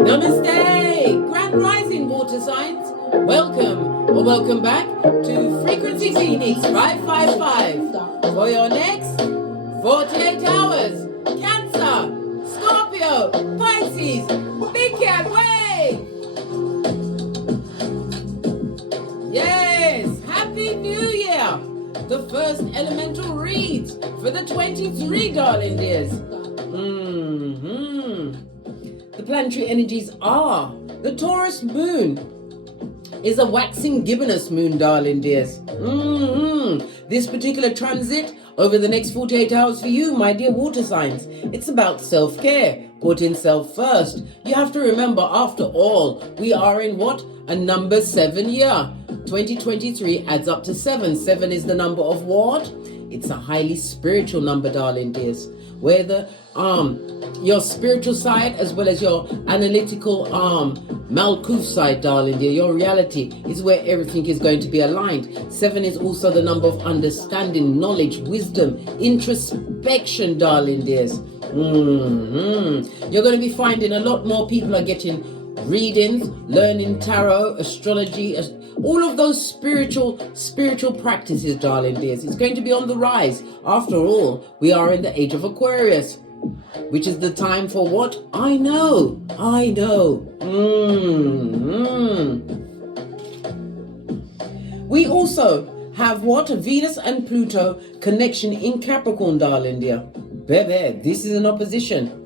Namaste, Grand Rising water signs. Welcome or welcome back to Frequency Phoenix 555 for your next 48 hours. Cancer, Scorpio, Pisces, Big Cat Way. Yes, Happy New Year. The first elemental reads for the 23, darling dears. The planetary energies are the Taurus moon is a waxing gibbonous moon, darling dears. This particular transit over the next 48 hours for you, my dear water signs, it's about self-care, putting self first. You have to remember, after all, we are in what? A number 7 year. 2023 adds up to 7. 7 is the number of what? It's a highly spiritual number, darling dears, where the your spiritual side as well as your analytical Malkuth side, darling dear, your reality is where everything is going to be aligned. 7 is also the number of understanding, knowledge, wisdom, introspection, darling dears. You're going to be finding a lot more people are getting readings, learning tarot, astrology, all of those spiritual practices, darling dears. It's going to be on the rise. After all, we are in the age of Aquarius, which is the time for what? I know. We also have what? A Venus and Pluto connection in Capricorn, darling dear. Baby, this is an opposition.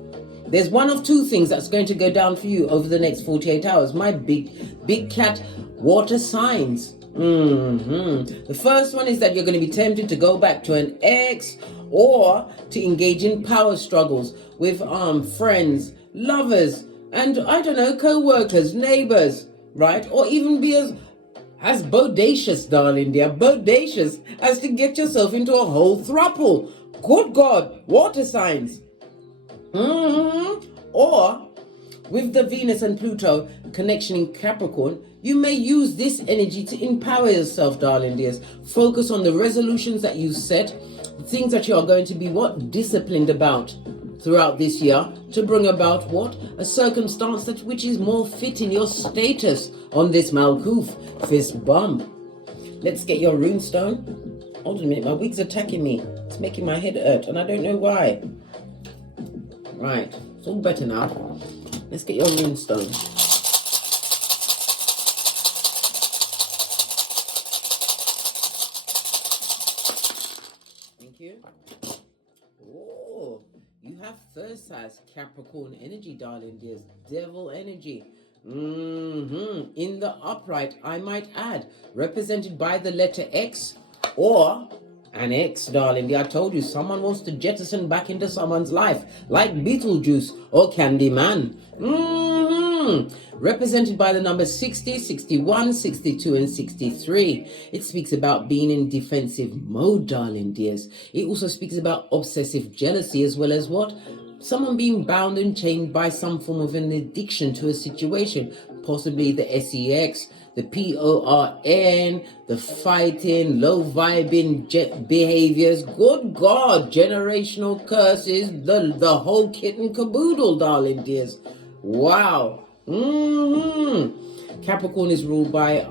There's one of two things that's going to go down for you over the next 48 hours. My big cat water signs. The first one is that you're going to be tempted to go back to an ex or to engage in power struggles with friends, lovers, and I don't know, co-workers, neighbors, right? Or even be as bodacious, darling dear, bodacious as to get yourself into a whole throuple. Good God, water signs. Or with the Venus and Pluto connection in Capricorn, you may use this energy to empower yourself, darling dears. Focus on the resolutions that you set, the things that you are going to be what? Disciplined about throughout this year to bring about what? A circumstance that which is more fitting your status on this Malkuth fist bump. Let's get your runestone. Hold on a minute, my wig's attacking me. It's making my head hurt and I don't know why. Right, it's all better now. Let's get your runestone. Thank you. Oh, you have first size Capricorn energy, darling dears. Devil energy. In the upright, I might add, represented by the letter X or an ex, darling. I told you, someone wants to jettison back into someone's life, like Beetlejuice or Candyman. Represented by the numbers 60, 61, 62, and 63. It speaks about being in defensive mode, darling dears. It also speaks about obsessive jealousy as well as what? Someone being bound and chained by some form of an addiction to a situation, possibly the SEX, the PORN, the fighting, low vibing behaviors. Good God, generational curses, the whole kit and caboodle, darling dears. Wow. Capricorn is ruled by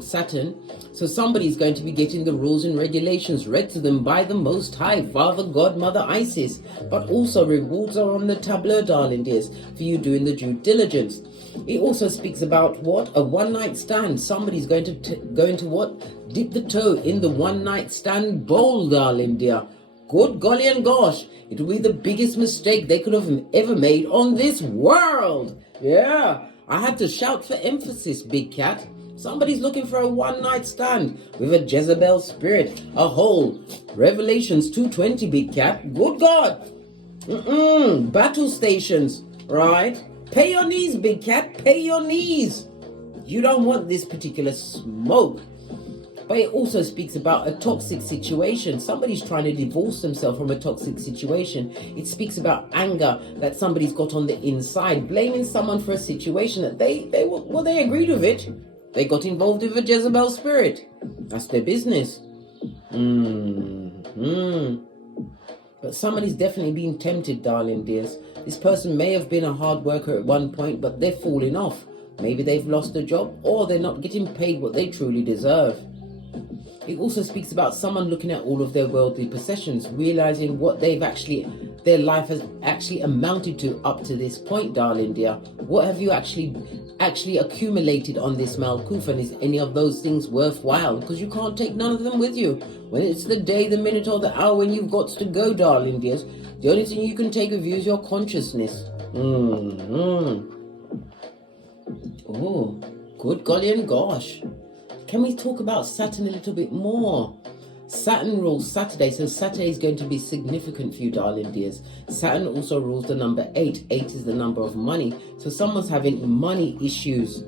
Saturn, so somebody's going to be getting the rules and regulations read to them by the Most High, Father, God, Mother, Isis. But also rewards are on the tableau, darling dears, for you doing the due diligence. It also speaks about what? A one-night stand. Somebody's going to what? Dip the toe in the one-night stand bowl, darling dear. Good golly and gosh, it will be the biggest mistake they could have ever made on this world. Yeah, I had to shout for emphasis, big cat. Somebody's looking for a one-night stand with a Jezebel spirit, a whole. Revelations 2:20, big cat. Good God. Battle stations, right? Pay your knees, big cat. Pay your knees. You don't want this particular smoke. But it also speaks about a toxic situation. Somebody's trying to divorce themselves from a toxic situation. It speaks about anger that somebody's got on the inside, blaming someone for a situation that they agreed with it. They got involved with a Jezebel spirit. That's their business. But somebody's definitely being tempted, darling dears, This person may have been a hard worker at one point, but they're falling off. Maybe they've lost a job, or they're not getting paid what they truly deserve. It also speaks about someone looking at all of their worldly possessions, realizing what their life has actually amounted to up to this point, darling dear. What have you actually accumulated on this Malkuth, and is any of those things worthwhile? Because you can't take none of them with you. When it's the day, the minute, or the hour when you've got to go, darling dears, the only thing you can take with you is your consciousness. Oh, good golly and gosh. Can we talk about Saturn a little bit more? Saturn rules Saturday, so Saturday is going to be significant for you, darling dears. Saturn also rules the number 8. 8 is the number of money. So someone's having money issues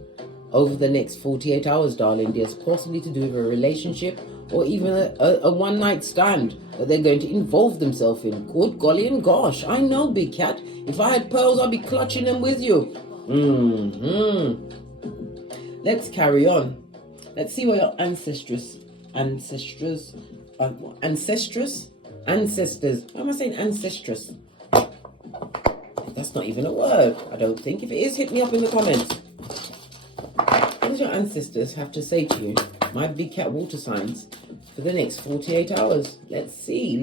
over the next 48 hours, darling dears, possibly to do with a relationship or even a one-night stand that they're going to involve themselves in. Good golly and gosh, I know, big cat. If I had pearls, I'd be clutching them with you. Let's carry on. Let's see what your ancestors. How am I saying ancestress? That's not even a word, I don't think. If it is, hit me up in the comments. What does your ancestors have to say to you, my big cat water signs, for the next 48 hours? Let's see.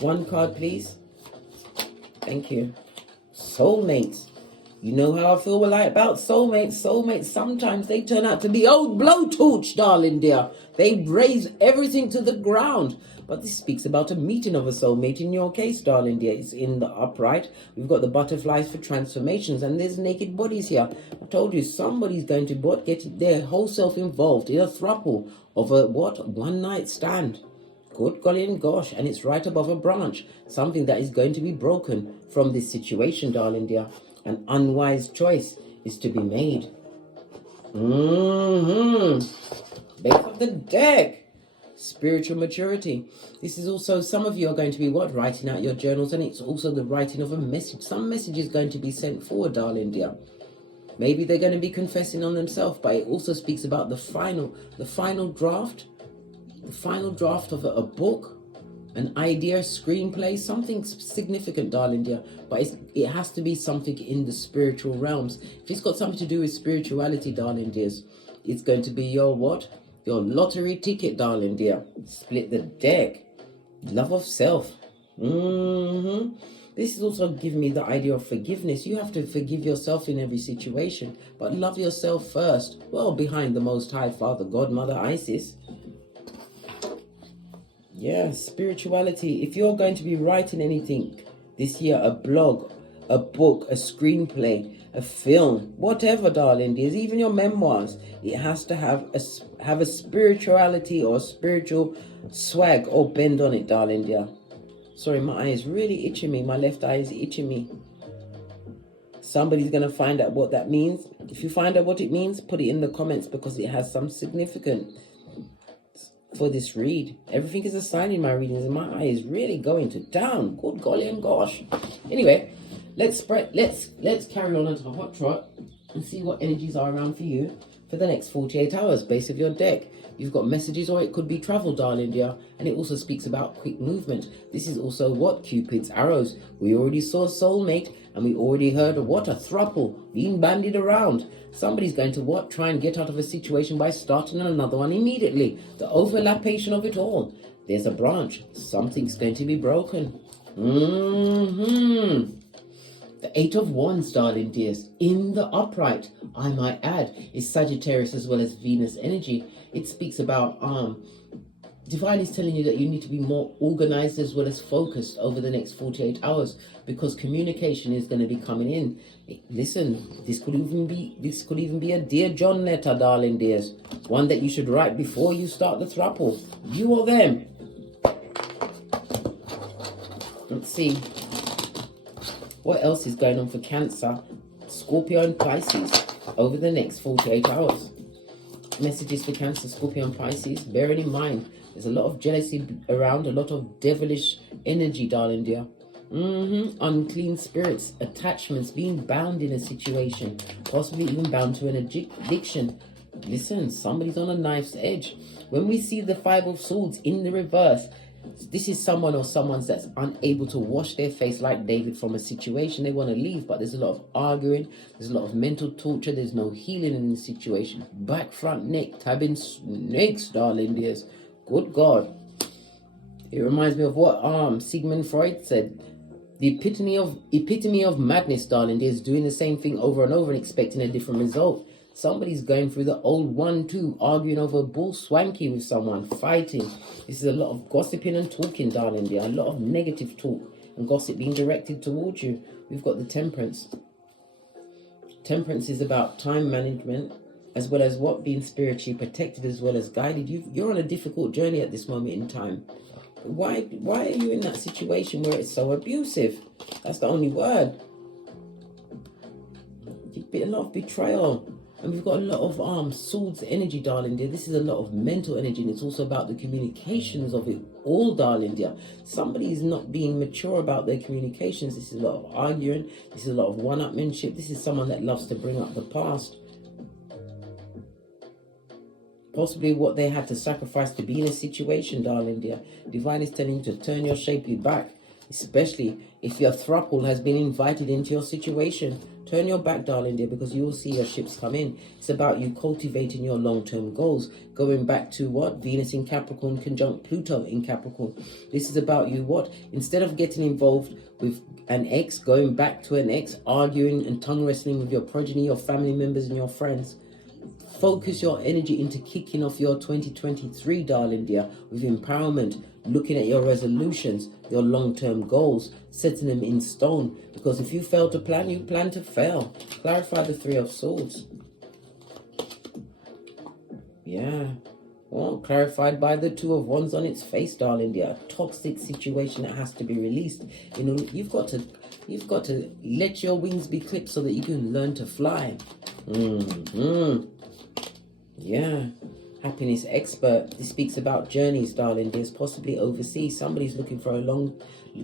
One card, please. Thank you. Soulmates. You know how I feel about soulmates. Soulmates, sometimes they turn out to be old blowtorch, darling dear. They raise everything to the ground. But this speaks about a meeting of a soulmate in your case, darling dear. It's in the upright. We've got the butterflies for transformations, and there's naked bodies here. I told you, somebody's going to get their whole self involved in a throuple of a one night stand. Good golly and gosh, and it's right above a branch. Something that is going to be broken from this situation, darling dear. An unwise choice is to be made. Base of the deck. Spiritual maturity. This is also, some of you are going to be writing out your journals, and it's also the writing of a message. Some message is going to be sent forward, darling dear. Maybe they're going to be confessing on themselves, but it also speaks about the final draft. The final draft of a book, an idea, screenplay, something significant, darling dear. But it has to be something in the spiritual realms. If it's got something to do with spirituality, darling dears, it's going to be your Your lottery ticket, darling dear. Split the deck. Love of self. This is also giving me the idea of forgiveness. You have to forgive yourself in every situation, but love yourself first. Well, behind the Most High Father, God, Mother, Isis. Yeah, spirituality. If you're going to be writing anything this year, a blog, a book, a screenplay, a film, whatever, darling dears, even your memoirs, it has to have a spirituality or spiritual swag or bend on it, darling dear. Sorry, my eye is really itching me. My left eye is itching me. Somebody's going to find out what that means. If you find out what it means, put it in the comments, because it has some significance for this read. Everything is a sign in my readings, and my eye is really going to town. Good golly and gosh. Anyway, let's carry on into the hot trot and see what energies are around for you for the next 48 hours. Base of your deck, you've got messages, or it could be travel, darling dear, and it also speaks about quick movement. This is also Cupid's arrows. We already saw soulmate, and we already heard of a throuple being bandied around. Somebody's going to try and get out of a situation by starting another one immediately. The overlappation of it all. There's a branch. Something's going to be broken. The 8 of Wands, darling dears, in the upright, I might add, is Sagittarius as well as Venus energy. It speaks about Divine is telling you that you need to be more organized as well as focused over the next 48 hours, because communication is going to be coming in. Listen, this could even be a Dear John letter, darling dears. One that you should write before you start the throuple. You or them. Let's see. What else is going on for Cancer, Scorpio and Pisces over the next 48 hours? Messages for Cancer, Scorpio and Pisces. Bearing in mind, there's a lot of jealousy around, a lot of devilish energy, darling dear. Unclean spirits, attachments, being bound in a situation, possibly even bound to an addiction. Listen, somebody's on a knife's edge. When we see the Five of Swords in the reverse, this is someone or someone's that's unable to wash their face like David from a situation. They want to leave, but there's a lot of arguing. There's a lot of mental torture. There's no healing in the situation. Back, front, neck, tabbing snakes, darling dears. Good God. It reminds me of what Sigmund Freud said. The epitome of madness, darling dears, doing the same thing over and over and expecting a different result. Somebody's going through the old 1-2, arguing over bull swanky with someone, fighting. This is a lot of gossiping and talking, darling dear. A lot of negative talk and gossip being directed towards you. We've got the Temperance. Temperance is about time management, as well as what, being spiritually protected as well as guided. You're on a difficult journey at this moment in time. Why are you in that situation where it's so abusive? That's the only word. A lot of betrayal. And we've got a lot of swords energy, darling dear. This is a lot of mental energy, and it's also about the communications of it all, darling dear. Somebody is not being mature about their communications. This is a lot of arguing. This is a lot of one-upmanship. This is someone that loves to bring up the past. Possibly what they had to sacrifice to be in a situation, darling dear. Divine is telling you to turn your shapely back, especially if your throuple has been invited into your situation. Turn your back, darling dear, because you will see your ships come in. It's about you cultivating your long-term goals. Going back to what? Venus in Capricorn conjunct Pluto in Capricorn. This is about you what? Instead of getting involved with an ex, going back to an ex, arguing and tongue wrestling with your progeny, your family members and your friends. Focus your energy into kicking off your 2023, darling dear, with empowerment, looking at your resolutions, your long-term goals, setting them in stone. Because if you fail to plan, you plan to fail. Clarify the Three of Swords. Yeah. Well, clarified by the Two of Wands on its face, darling dear. A toxic situation that has to be released. You know, you've got to let your wings be clipped so that you can learn to fly. Yeah. Happiness expert. This speaks about journeys, darling. There's possibly overseas. Somebody's looking for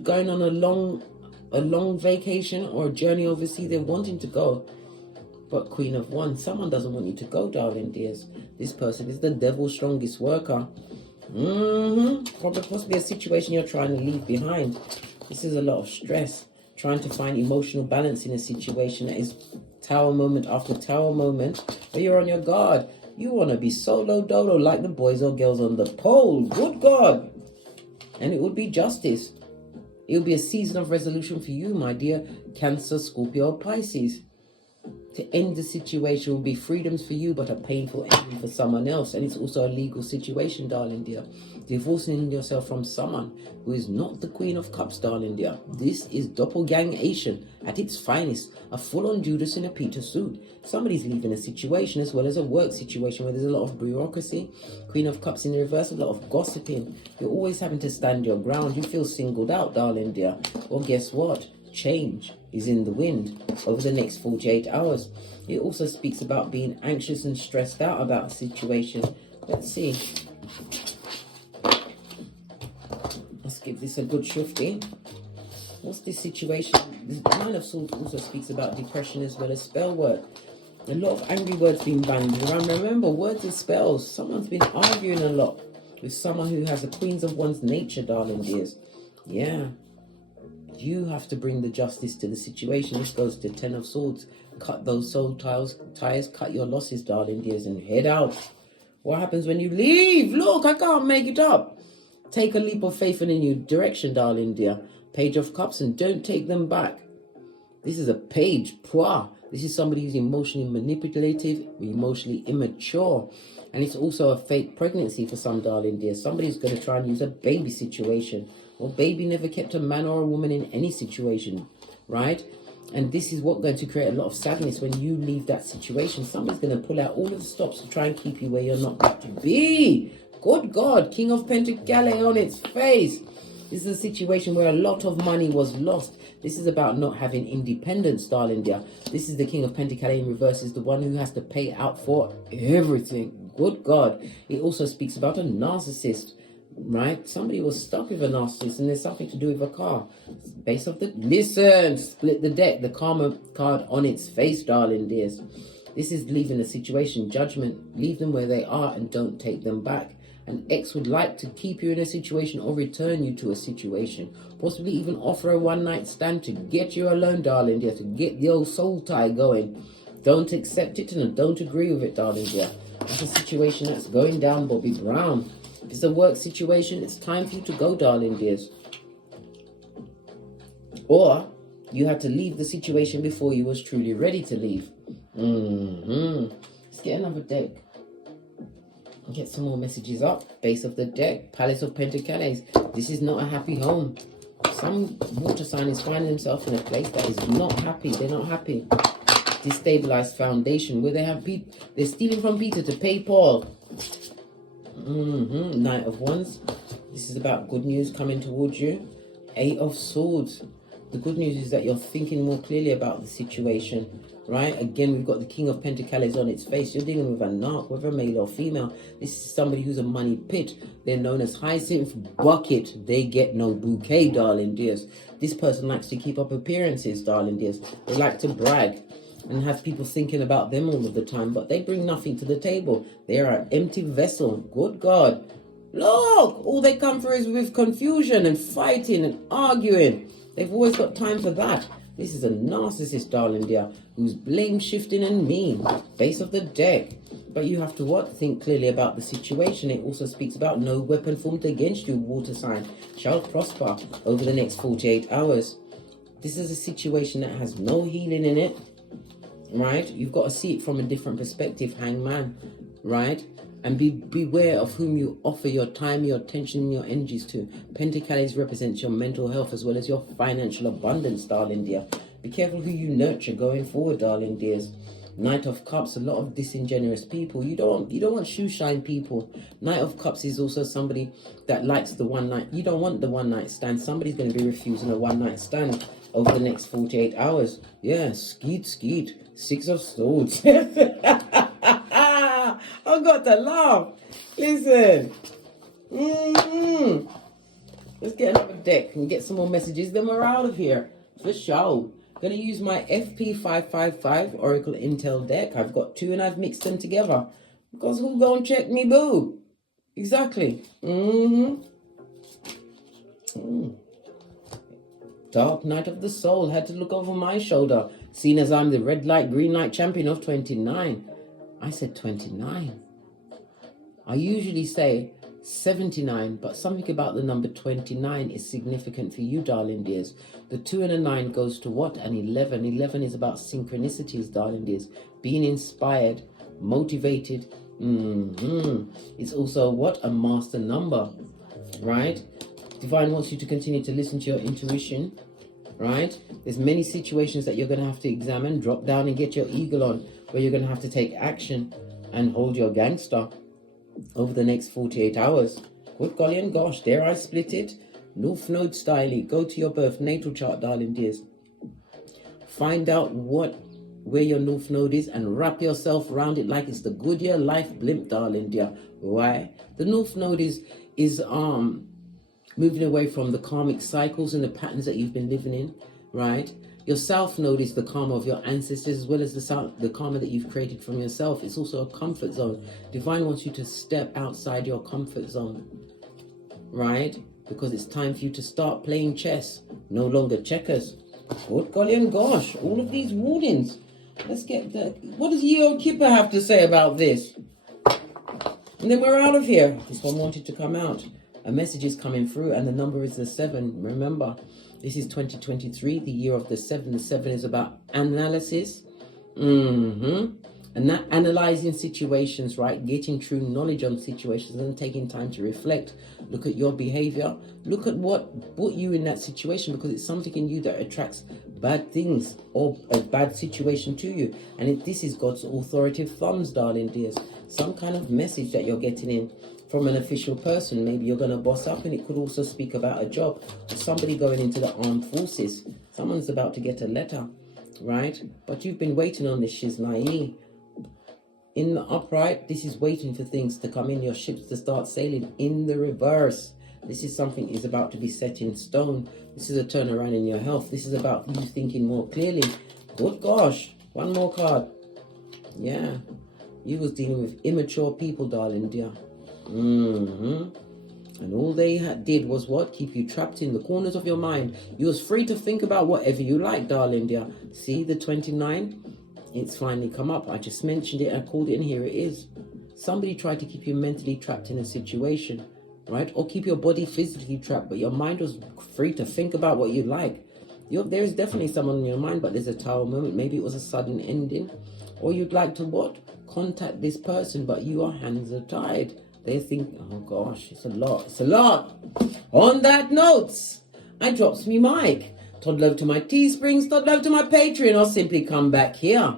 going on a long vacation or a journey overseas. They're wanting to go. But Queen of Wands, someone doesn't want you to go, darling dears. This person is the devil's strongest worker. Possibly a situation you're trying to leave behind. This is a lot of stress. Trying to find emotional balance in a situation that is tower moment after tower moment, where you're on your guard. You want to be solo dolo like the boys or girls on the pole. Good God. And it would be justice. It will be a season of resolution for you, my dear Cancer, Scorpio, or Pisces. To end the situation will be freedoms for you, but a painful ending for someone else. And it's also a legal situation, darling dear. Divorcing yourself from someone who is not the Queen of Cups, darling dear. This is doppelgangation at its finest. A full-on Judas in a Peter suit. Somebody's leaving a situation as well as a work situation where there's a lot of bureaucracy. Queen of Cups in the reverse, a lot of gossiping. You're always having to stand your ground. You feel singled out, darling dear. Well, guess what? Change is in the wind over the next 48 hours. It also speaks about being anxious and stressed out about a situation. Let's see. Let's give this a good shufti. What's this situation? The Nine of Swords also speaks about depression as well as spell work. A lot of angry words being banged around. Remember, words are spells. Someone's been arguing a lot with someone who has a Queens of Wands nature, darling dears. Yeah. You have to bring the justice to the situation. This goes to Ten of Swords. Cut those soul ties, cut your losses, darling dears, and head out. What happens when you leave? Look, I can't make it up. Take a leap of faith in a new direction, darling dear. Page of Cups, and don't take them back. This is a page. Pwah. This is somebody who's emotionally manipulative, emotionally immature. And it's also a fake pregnancy for some, darling dear. Somebody's going to try and use a baby situation. Well, baby never kept a man or a woman in any situation, right? And this is what's going to create a lot of sadness when you leave that situation. Somebody's going to pull out all of the stops to try and keep you where you're not going to be. Good God, King of Pentacles on its face. This is a situation where a lot of money was lost. This is about not having independence, darling dear. This is the King of Pentacles in reverse, is the one who has to pay out for everything. Good God. It also speaks about a narcissist, right? Somebody was stuck with a narcissist, and there's something to do with a car. Based off the... Listen, split the deck. The Karma card on its face, darling dears. This is leaving the situation. Judgment. Leave them where they are and don't take them back. An ex would like to keep you in a situation or return you to a situation. Possibly even offer a one-night stand to get you alone, darling dear, to get the old soul tie going. Don't accept it and don't agree with it, darling dear. That's a situation that's going down, Bobby Brown. If it's a work situation, it's time for you to go, darling dears. Or you had to leave the situation before you was truly ready to leave. Let's get another deck. Get some more messages up. Base of the deck. Palace of Pentacles. This is not a happy home. Some water sign is finding themselves in a place that is not happy. They're not happy. Destabilized foundation. Where they have they're stealing from Peter to pay Paul. Knight of Wands. This is about good news coming towards you. Eight of Swords. The good news is that you're thinking more clearly about the situation, right? Again, we've got the King of Pentacles on its face. You're dealing with a narc, whether male or female. This is somebody who's a money pit. They're known as Hyacinth Bucket. They get no bouquet, darling dears. This person likes to keep up appearances, darling dears. They like to brag and have people thinking about them all of the time, but they bring nothing to the table. They are an empty vessel. Good God. Look, all they come for is with confusion and fighting and arguing. They've always got time for that. This is a narcissist, darling dear, who's blame shifting and mean. Base of the deck. But you have to what? Think clearly about the situation. It also speaks about no weapon formed against you, water sign, shall prosper over the next 48 hours. This is a situation that has no healing in it, right? You've got to see it from a different perspective, hangman, right? And beware of whom you offer your time, your attention, and your energies to. Pentacles represents your mental health as well as your financial abundance, darling dear. Be careful who you nurture going forward, darling dears. Knight of Cups, a lot of disingenuous people. You don't want shoe shine people. Knight of Cups is also somebody that likes the one night. You don't want the one night stand. Somebody's going to be refusing a one night stand over the next 48 hours. Yeah, skeet. Six of Swords. I've got to laugh. Listen. Let's get another deck and get some more messages. Then we're out of here. For sure. Going to use my FP555 Oracle Intel deck. I've got two and I've mixed them together. Because who gonna check me, boo? Exactly. Dark Night of the Soul. Had to look over my shoulder. Seen as I'm the red light, green light champion of 29. I said 29. I usually say 79, but something about the number 29 is significant for you, darling dears. The 2 and a 9 goes to what? An 11. 11 is about synchronicities, darling dears. Being inspired, motivated. It's also what? A master number, right? Divine wants you to continue to listen to your intuition, right? There's many situations that you're going to have to examine. Drop down and get your eagle on, where you're going to have to take action and hold your gangster over the next 48 hours. Good golly and gosh, dare I split it? North Node style. Go to your birth natal chart, darling dears. Find out where your North Node is and wrap yourself around it like it's the Goodyear life blimp, darling dear. Why? The North Node is moving away from the karmic cycles and the patterns that you've been living in, right? Your South Node is the karma of your ancestors as well as the karma that you've created from yourself. It's also a comfort zone. Divine wants you to step outside your comfort zone, right? Because it's time for you to start playing chess, no longer checkers. Good golly and gosh, all of these warnings. Let's get what does HEYOKA have to say about this? And then we're out of here. This one wanted to come out. A message is coming through and the number is the 7. Remember, this is 2023, the year of the 7. The 7 is about analysis. And that analyzing situations, right? Getting true knowledge on situations and taking time to reflect. Look at your behavior. Look at what put you in that situation, because it's something in you that attracts bad things or a bad situation to you. And this is God's authoritative thumbs, darling dears. Some kind of message that you're getting in from an official person. Maybe you're going to boss up, and it could also speak about a job. Or somebody going into the armed forces. Someone's about to get a letter, right? But you've been waiting on this shiznai. In the upright, this is waiting for things to come in, your ships to start sailing. In the reverse, this is something is about to be set in stone. This is a turnaround in your health. This is about you thinking more clearly. Good gosh, one more card. Yeah. You was dealing with immature people, darling dear. And all they did was what? Keep you trapped in the corners of your mind. You was free to think about whatever you like, darling dear. See the 29? It's finally come up. I just mentioned it. I called it, and here it is. Somebody tried to keep you mentally trapped in a situation, right? Or keep your body physically trapped, but your mind was free to think about what you like. There is definitely someone in your mind, but there's a Tower moment. Maybe it was a sudden ending. Or you'd like to what? Contact this person, but your hands are tied. They think, oh gosh, it's a lot. It's a lot. On that note, I drops me mic. Toddle over to my Teesprings, toddle over to my Patreon, or simply come back here.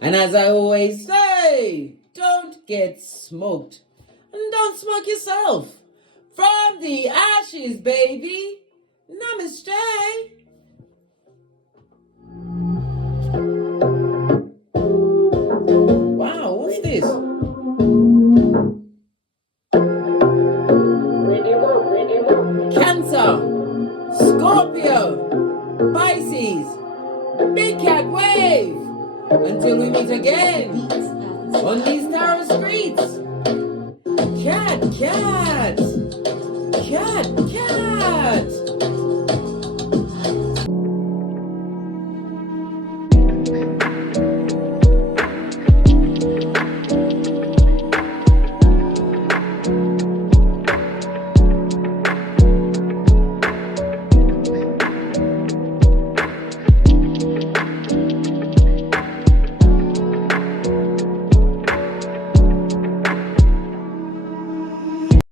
And as I always say, don't get smoked. And don't smoke yourself. From the ashes, baby. Namaste. Wow, what's this? Cancer, Scorpio, Pisces, Big Cat Wave. Until we meet again on these tarot streets. Cat, cat, cat.